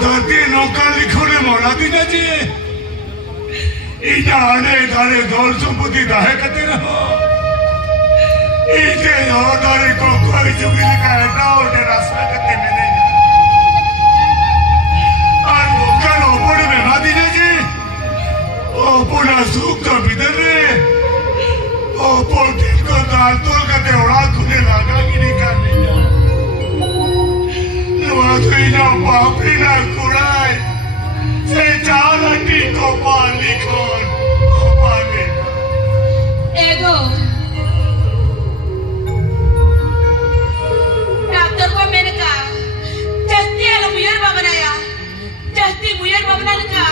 धरती नौका लिखोने मौला दी ना जी इन्हें आने दारे दौर संपत्ति दाहे करते रहो इसे और दारे को कोई जुगी लिखा है ना और रास्ता करते मैंने और मुकल ओपन में मादी ना जी ओपन सूख तो बिदर रे ओपन दिल को दाल तोल करते उड़ा खुले लागा की नहीं करने Nuadina papina kurai Sejala di kopali kon Kopali Ego Doctor ko मैंने कहा जस्ती है लोग मुयर बाबना या जस्ती मुयर बाबना ने कहा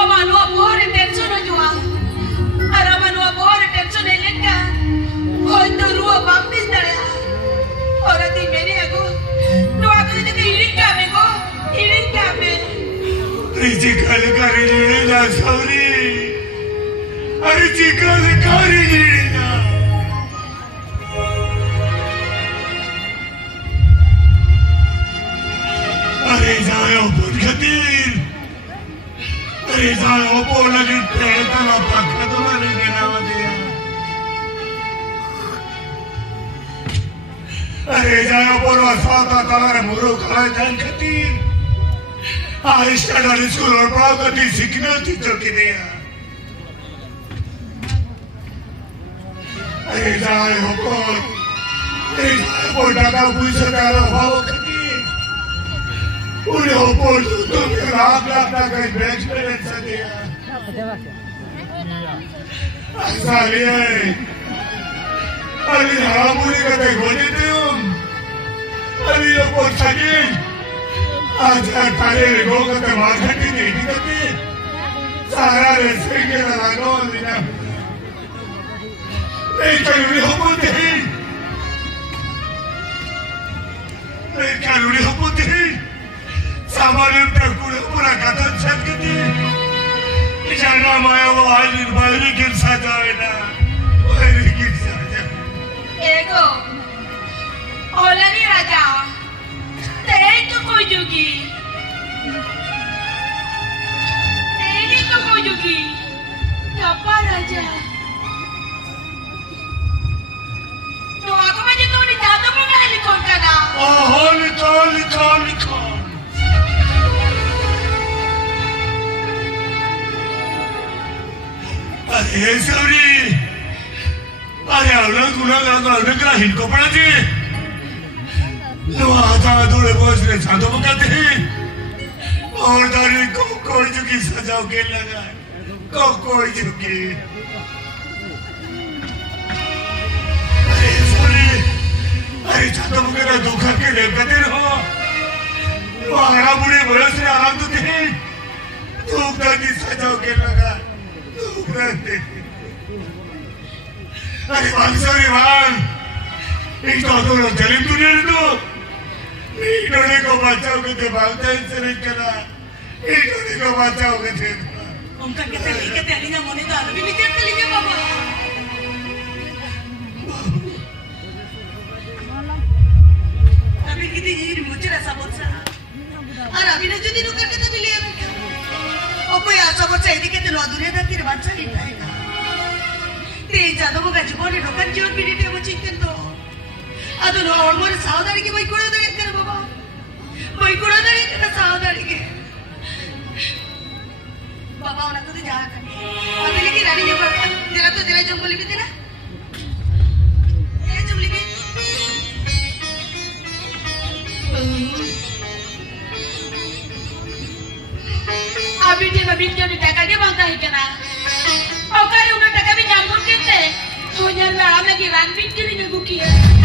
अमानो बहुत टेंशन हो जुआ और अमानो बहुत टेंशन है लेका कोई तो रुआ वापस डरे और अति मैंने एगो Rici kali kari jina sauri, rici kali kari jina. Are jaya opor khatir, are jaya opor lagi pehta na pakha to mane gina diya. Are jaya opor wasata tamare muru khala jan khatir. Aishta school और property सीखने थी तो किन्हें अरे जाए हो कौन अरे जाए हो डाका पूछे डाला हो कभी उन्हें हो बोल तो फिर लाख का बैच में रह सकते हैं ऐसा लिया है अरे हरामुनी का देखो नहीं थे अरे ये बोल सके आज तारे लोगों का मार्केट ही नहीं करते सारा रेस्टोरेंट के लगाओ लिया एक कैलोरी हो बोलते हैं एक कैलोरी हो बोलते हैं सामान्य प्रकुल पूरा कथन छत करते हैं इशारा माया वो आज निर्माणी गिर सा जाए ना वायरी गिर सा जाए एगो ओलानी राजा तेरी तो कोई जुगी क्या राजा तो आगे मुझे तो नहीं जाता मुझे लिखोन का ना ओह लिखो अरे सॉरी अरे अवलंग का हिंको पड़ा थी आधा अधूरे बोझ ने चांदों को कहते हैं और दारी को कोई जुगी सजाओ के लगा को कोई जुगी अरे सॉरी अरे चांदों को कहते धोखा के लिए कहते रहो वो आरा बुढ़े बरस से आराम तो थे धूप दादी सजाओ के लगा धूप रहते अरे वाल सॉरी वाल एक तो लोग जलीम दुनिया ने तो इन्होंने को बचाओगे थे बालते से नहीं करा इन्होंने को बचाओगे थे उनका कहते अलीना मोने तो अभी भी कहते लीजिए बाबा अभी कितनी जीर मुझे ऐसा बोलता और अभी ना जो दिनों करके तो मिले और कोई ऐसा बोलता है कि तेरे अधूरे था तेरे बात से नहीं आएगा तेरे जादू को गज बोले रोकन जीवन पीड़ित है वो चिंतन तो अदुनो और मोरे सावधानी के भाई कोड़ा दे कर बाबा भाई कोड़ा दे कर सावधानी के बाबा उन्हें तो जा कर अभी लेकिन रानी जब तेरा जंगली भी तेरा तेरा जंगली भी अभी जब जो टका के मांगता है क्या ना और करे उन्हें टका भी जानवर कहते हैं तो यार लड़ा में की रान पीट के नहीं गुकी है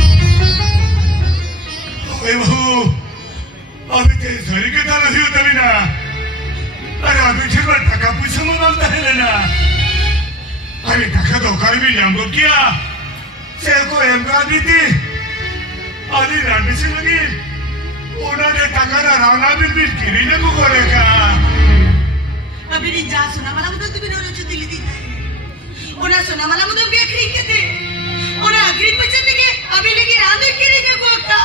ओए बहू अभी तेरे शरीर के दाल नहीं होता भी ना अरे अभी ठीक है टका पूछे में मांगता है लेना अरे टका तो कर भी जानवर किया शेर को एमगा दी थी अली रान पीछे लगी उन्होंने टका ना रावना भी गिरी ने को करेगा अभी नहीं जा सुना वाला मुझे तो भी नॉलेज दिली दी उन्हें सुना वाला मुझे भी अखरी के थे उन्हें अखरी पसंद के अभी लेकिन रांधे गिरी ने को का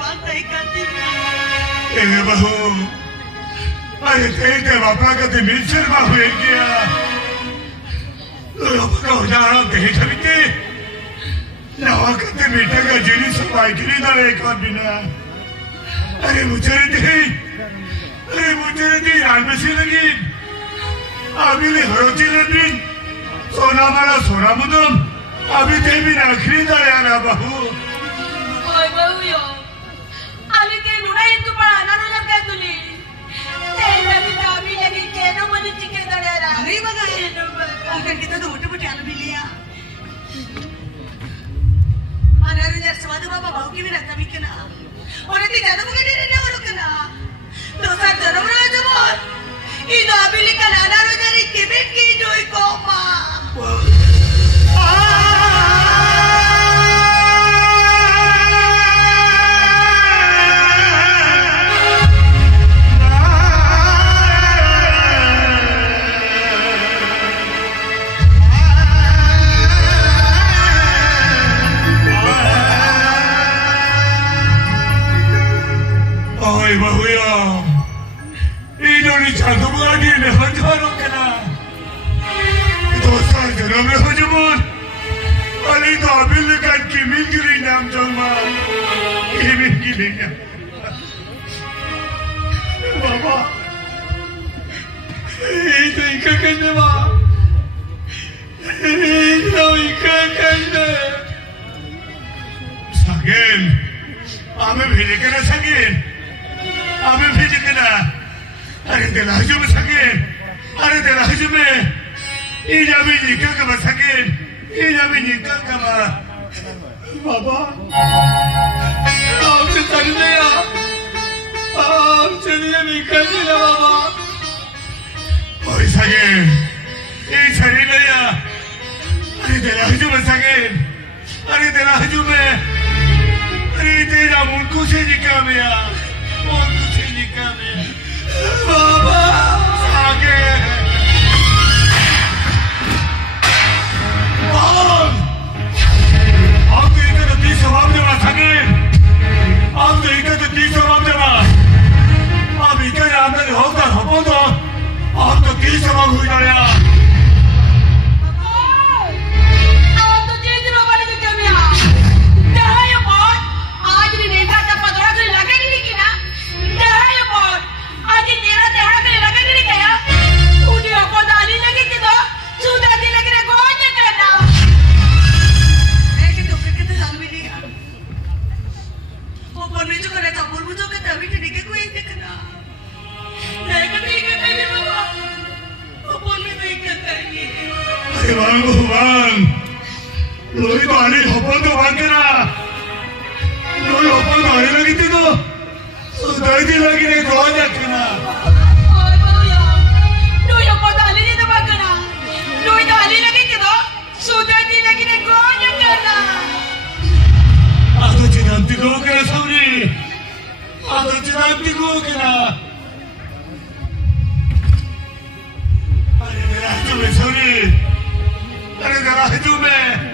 वागताय का ती ए बहू अरे तेरे बापा का ते मिलचर में हुए क्या लोग का हो जा रहा देख चलते नवा करते बेटा का जीनी सफाई के लिए दाले एक और बिना अरे मुझे रात में से लगी अभी ले हरोची लगी सोना मारा सोना मुदम अभी ते भी आखिरी दाले आना बहू ओय बहू यो अभी के नुड़ा इतु पर आना न लग गया तुली तेरा भी दाबी लगी केनो मनी चिके दाले आना अरे बघा अगर कितना तो मोठे आलू भी लिया अनारू जर स्वाद बाबा भाऊ की भी रहता भी के ना और इतनी ज्यादा मुझे नहीं रहने वालों के ना तो सर जन्म रहा जब ये दाबी लिखा अनारू जर इतनी बेट की जो एक कोमा बाबा तो इका करने सागेन आमे भेजे के ना सागेन आमे भेजे के ना अरे दिलाजू में सागेन अरे दिलाजू में ये जाबी निकल के बसागेन ये जाबी निकल के बाबा आपसे तरी नहीं आपसे निकल दिया बाबा ओए सागेन ये सरी नहीं अरे दिलाजू में सागेन अरे दिलाजू में अरे तेरा मुंडू से निकाल दिया मुंडू से निकाल दिया बाबा सागेन आप तो इधर 30 जवाब देवा सागेन आप तो इधर 30 जवाब देवा आप इधर आपने होगा हपो तो आप तो 30 जवाब हो जाया लोही तो आने हपन तो भाग करा लोही हपन तो आने लगी थी तो दर्दी लगी नहीं तो आ जाना ओय बहू यो लोही हपन तो आने नहीं तो भाग करा लोही तो आने लगी थी तो सुदर्दी लगी नहीं तो आ जाना आदो चिदांती को करा सावरी आदो चिदांती को करा अरे मेरा हाथों में सावरी अरे मेरा हाथों में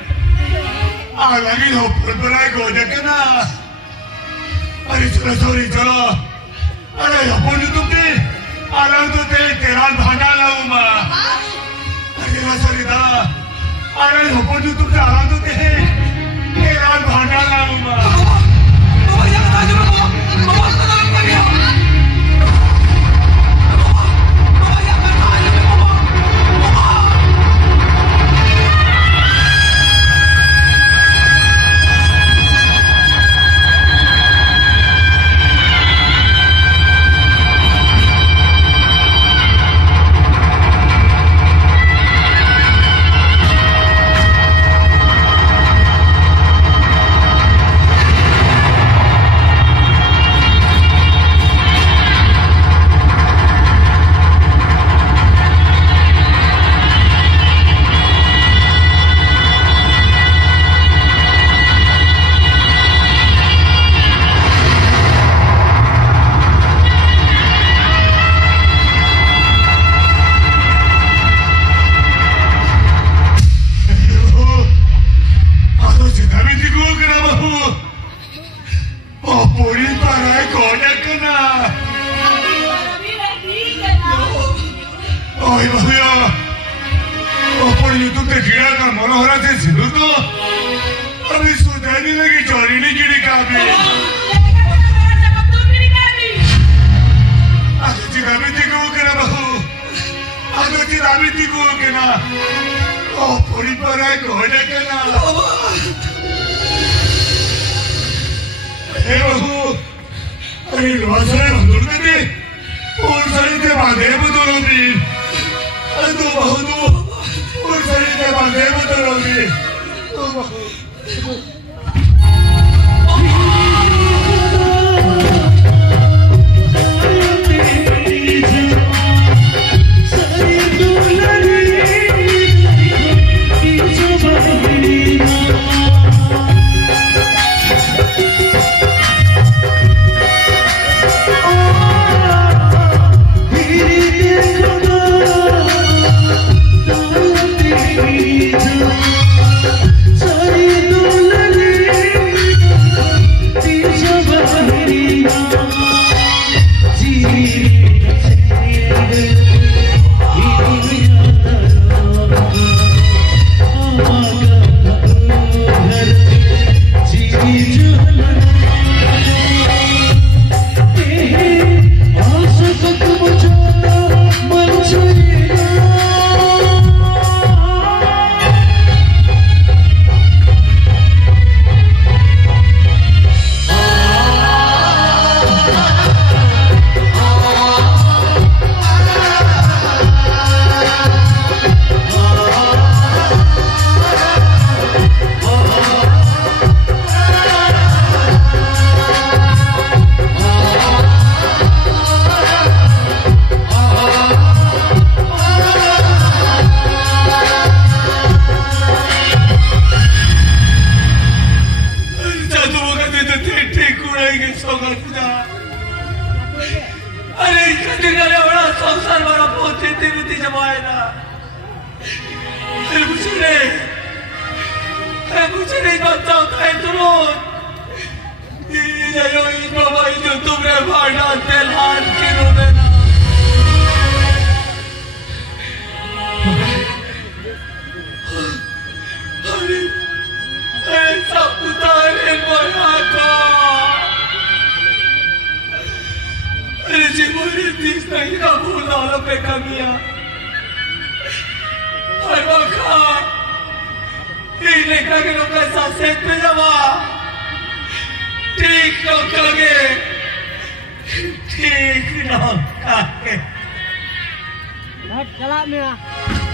लगी हो परपराई को देखना अरे चलो सॉरी चलो अरे अपन तुम ते आलम तो ते तेरा भाना लाऊं माँ अरे सॉरी दा अरे अपन तुम ते आलम तो ते तेरा भाना लाऊं माँ puri para konya kena. Oh ibu ya, puri itu terkira kan monohara se silu tu, abis sudah ni lagi cari ni kiri kami. Aku tidak bertiga kena bahu, aku tidak bertiga kena. Oh puri para konya kena. Hey bahu, अरे लोहासरे बंदूक में भी और सही के बांधे बंदूक भी अरे तो बहुत और सही के बांधे बंदूक भी तो बहुत Jalan ni lah.